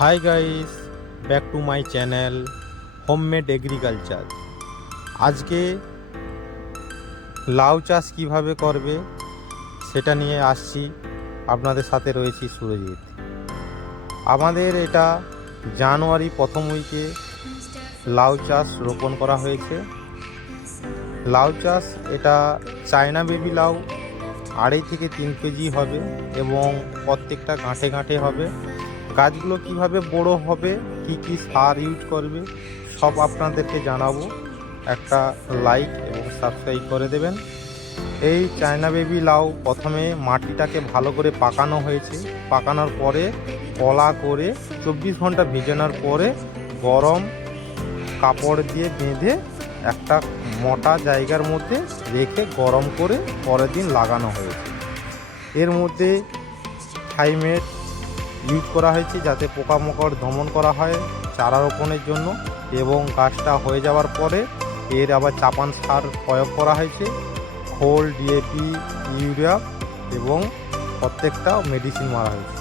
Hi guys, back to my channel homemade agriculture. আজকে লাউ চাষ কিভাবে করবে সেটা নিয়ে আসছি। আপনাদের সাথে রয়েছি সুরজিৎ। আমাদের এটা জানুয়ারি প্রথম উইকে লাউ চাষ রোপণ করা হয়েছে। লাউ চাষ এটা চায়না বেবি লাউ 2.5 থেকে 3 কেজি হবে এবং প্রত্যেকটা গাঁঠে গাঁঠে হবে। গাছগুলো কিভাবে বড় হবে, কি কি সার ইউজ করবে সব আপনাদেরকে জানাবো। একটা লাইক এবং সাবস্ক্রাইব করে দেবেন। এই চায়না বেবি লাউ প্রথমে মাটিটাকে ভালো করে পাকানো হয়েছে। পাকানোর পরে কলা করে 24 ঘন্টা ভেজানোর পরে গরম কাপড় দিয়ে বেঁধে একটা মোটা জায়গার মধ্যে রেখে গরম করে পরের দিন লাগানো হয়েছে। এর মধ্যে থাইমেট ইউজ করা হয়েছে যাতে পোকামাকড় দমন করা হয় চারা রোপণের জন্য, এবং গাছটা হয়ে যাওয়ার পরে এর আবার চাপান সার প্রয়োগ করা হয়েছে, খোল, ডিএপি, ইউরিয়া এবং প্রত্যেকটা মেডিসিন মারা হয়েছে।